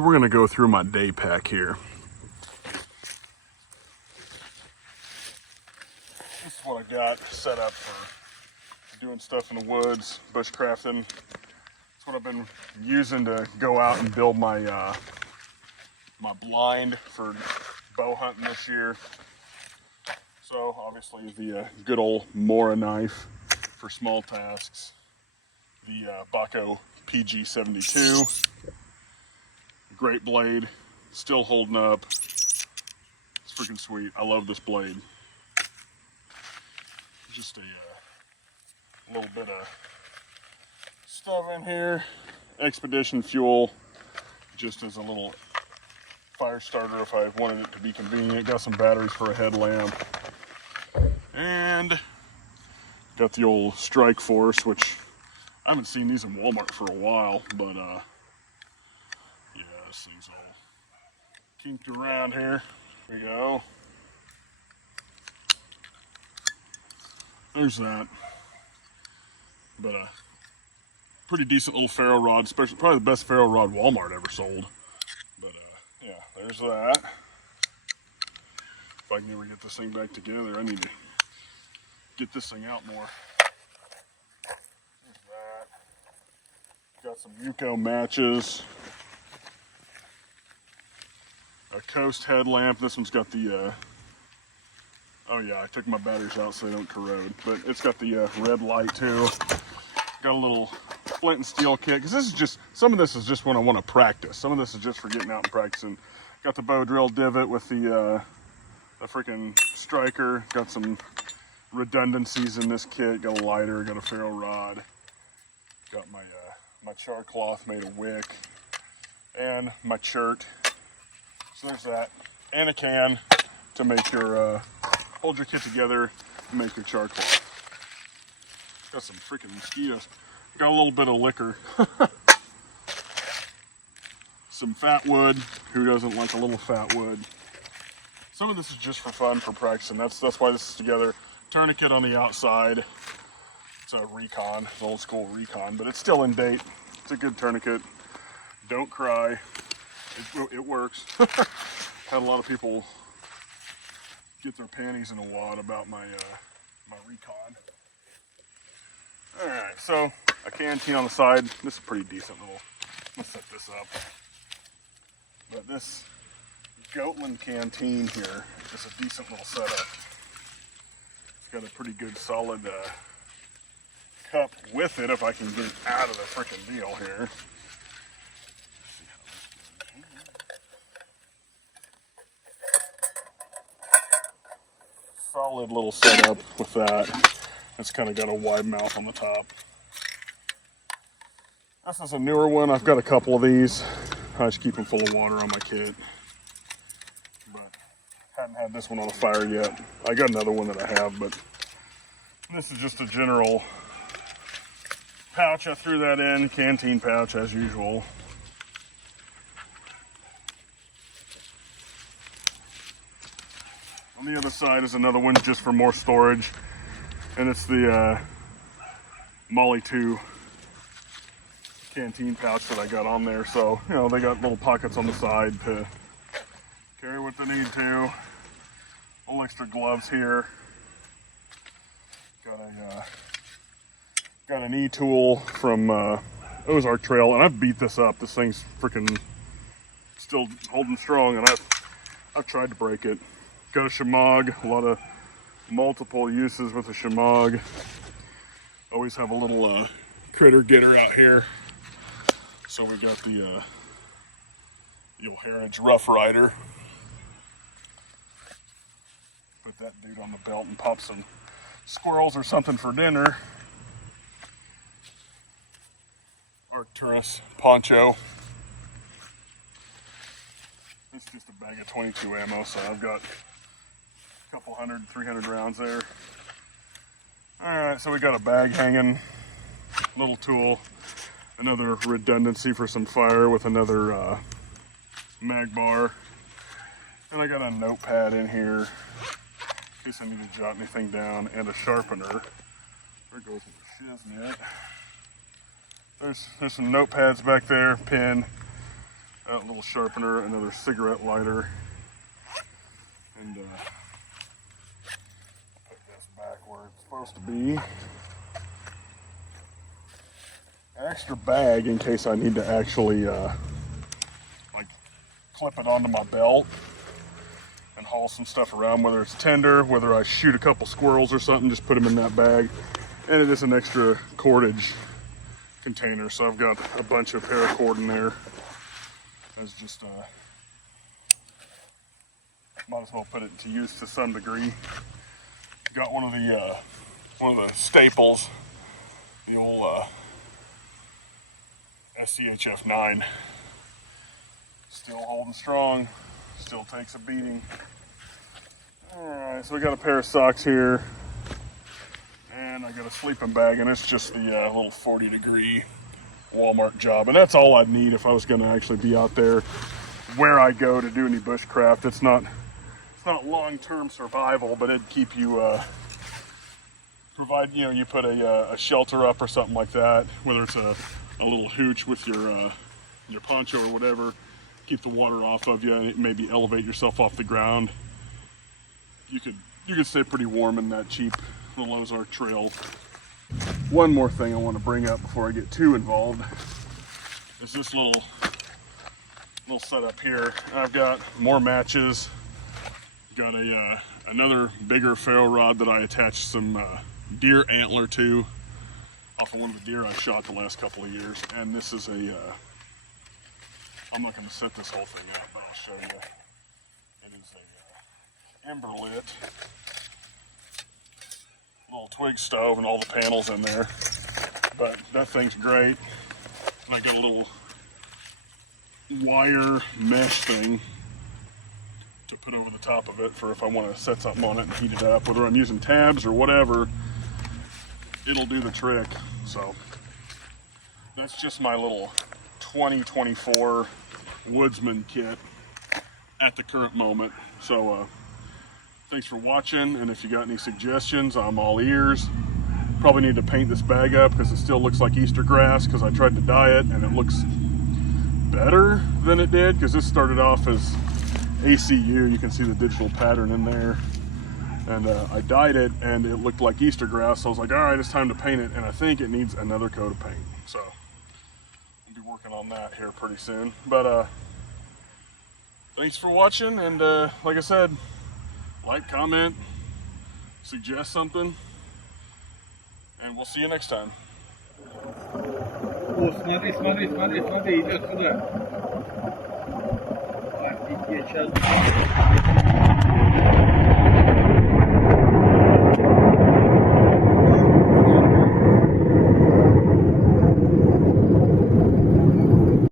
So we're gonna go through my day pack here. This is what I got set up for doing stuff in the woods, bushcrafting. It's what I've been using to go out and build my my blind for bow hunting this year. So obviously the good old Mora knife for small tasks. The Baco PG-72. Great blade, still holding up. It's freaking sweet. I love this blade. Just a little bit of stuff in here. Expedition fuel, just as a little fire starter if I wanted it to be convenient. Got some batteries for a headlamp. And got the old Strike Force, which I haven't seen these in Walmart for a while, but yeah, this thing's all kinked around here. There we go. There's that. But a pretty decent little ferro rod, especially probably the best ferro rod Walmart ever sold. But yeah, there's that. If I can ever get this thing back together, I need to get this thing out more. There's that. Got some Yuko matches. A Coast headlamp. This one's got the oh yeah, I took my batteries out so they don't corrode. But it's got the red light too. Got a little flint and steel kit, because this is just, some of this is just when I want to practice. Some of this is just for getting out and practicing. Got the bow drill divot with the freaking striker. Got some redundancies in this kit. Got a lighter, got a ferro rod. Got my my char cloth made of wick. And my chert. So there's that. And a can to make your, hold your kit together and make your char cloth. Got some freaking mosquitoes. Got a little bit of liquor. Some fat wood. Who doesn't like a little fat wood? Some of this is just for fun, for practicing. That's why this is together. Tourniquet on the outside. It's a Recon, it's old school Recon, but it's still in date. It's a good tourniquet. Don't cry. It works. Had a lot of people get their panties in a wad about my my Recon. All right, so a canteen on the side. This is a pretty decent little. Let's set this up. But this Goatland canteen here is a decent little setup. It's got a pretty good solid cup with it if I can get it out of the freaking deal here. Solid little setup with that. It's kind of got a wide mouth on the top. This is a newer one. I've got a couple of these. I just keep them full of water on my kit. But haven't had this one on a fire yet. I got another one that I have, but this is just a general pouch. I threw that in, canteen pouch as usual. On the other side is another one just for more storage. And it's the Molly 2 canteen pouch that I got on there. So, you know, they got little pockets on the side to carry what they need to. Little extra gloves here. Got an E-tool from Ozark Trail, and I've beat this up. This thing's freaking still holding strong, and I've tried to break it. Got a shemagh, a lot of multiple uses with a shemagh. Always have a little critter getter out here. So we got the old Heritage Rough Rider. Put that dude on the belt and pop some squirrels or something for dinner. Arcturus poncho. It's just a bag of 22 ammo, so I've got a couple 100, 300 rounds there. Alright, so we got a bag hanging, little tool, another redundancy for some fire with another mag bar. And I got a notepad in here in case I need to jot anything down, and a sharpener. There goes the shiznit. There's some notepads back there, pen. That little sharpener, another cigarette lighter, and put this back where it's supposed to be. An extra bag in case I need to actually like clip it onto my belt and haul some stuff around, whether it's tender, whether I shoot a couple squirrels or something, just put them in that bag. And it is an extra cordage container, so I've got a bunch of paracord in there. That's just might as well put it to use to some degree. Got one of the staples, the old SCHF 9. Still holding strong, still takes a beating. Alright, so we got a pair of socks here, and I got a sleeping bag, and it's just the little 40-degree Walmart job, and that's all I'd need if I was going to actually be out there where I go to do any bushcraft. It's not long-term survival, but it'd keep you provide, you put a shelter up or something like that, whether it's a little hooch with your poncho or whatever, keep the water off of you, and maybe elevate yourself off the ground. You could stay pretty warm in that cheap little Ozark trail. One more thing I want to bring up before I get too involved is this little setup here. I've got more matches. Got another bigger ferro rod that I attached some deer antler to off of one of the deer I shot the last couple of years. And this is I'm not going to set this whole thing up, but I'll show you. It is a ember lit little Twig stove and all the panels in there, but that thing's great. And I got a little wire mesh thing to put over the top of it for if I want to set something on it and heat it up, whether I'm using tabs or whatever, it'll do the trick. So that's just my little 2024 woodsman kit at the current moment. So thanks for watching, and if you got any suggestions, I'm all ears. Probably need to paint this bag up because it still looks like Easter grass because I tried to dye it and it looks better than it did, because this started off as ACU. You can see the digital pattern in there, and I dyed it and it looked like Easter grass, so I was like, all right, it's time to paint it, and I think it needs another coat of paint. So I'll be working on that here pretty soon. But thanks for watching, and like I said, like, comment, suggest something, and we'll see you next time. Смотри, идет сюда. Офигеть, сейчас.